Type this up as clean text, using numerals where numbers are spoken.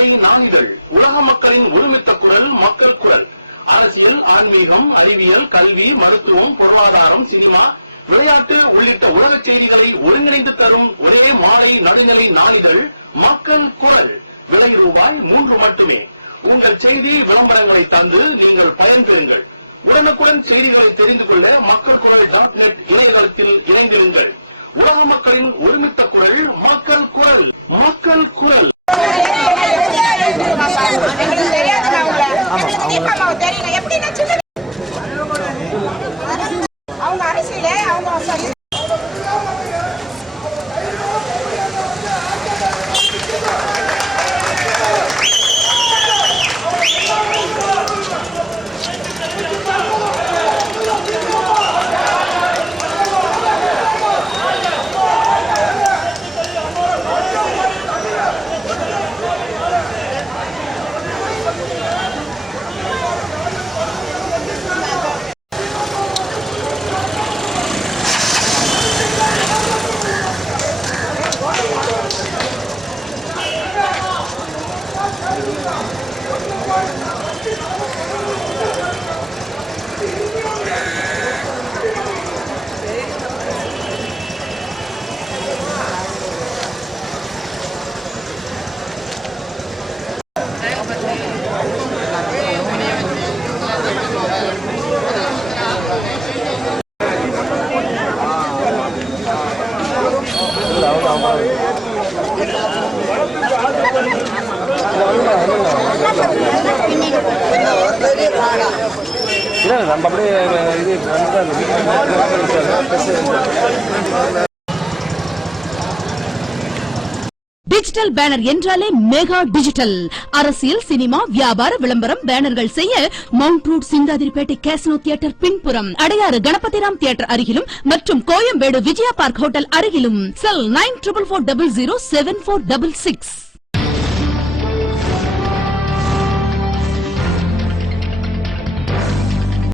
மாலை நாளிதழ் உலக மக்களின் ஒருமித்த குரல் மக்கள் குரல். அரசியல், ஆன்மீகம், அறிவியல், கல்வி, மருத்துவம், பொருளாதாரம், சினிமா, விளையாட்டு உள்ளிட்ட உலக செய்திகளை ஒருங்கிணைந்து தரும் ஒரே மாலை நடுநிலை நாளிதழ் மக்கள் குரல். விலை ₹3 மட்டுமே. உங்கள் செய்தி விளம்பரங்களை தந்து நீங்கள் பயன்பெறுங்கள். உடனுக்குடன் செய்திகளை தெரிந்து கொள்ள மக்கள் குரல் .net இணையதளத்தில் இணைந்திருங்கள். உலக மக்களின் ஒருமித்த குரல் மக்கள் குரல். மக்கள் குரல். அவங்க அரசியலே அவங்க நம்ம அப்படியே இது டிஜிட்டல் பேனர் என்றாலே மெகா டிஜிட்டல். அரசியல், சினிமா, வியாபார விளம்பரம் பேனர்கள் செய்ய mount road Chintadripet casino theatre பின்புறம், அடையாறு கணபதிராம் தியேட்டர் அருகிலும் மற்றும் கோயம்பேடு விஜயா பார்க் ஹோட்டல் அருகிலும். செல் 9444007466.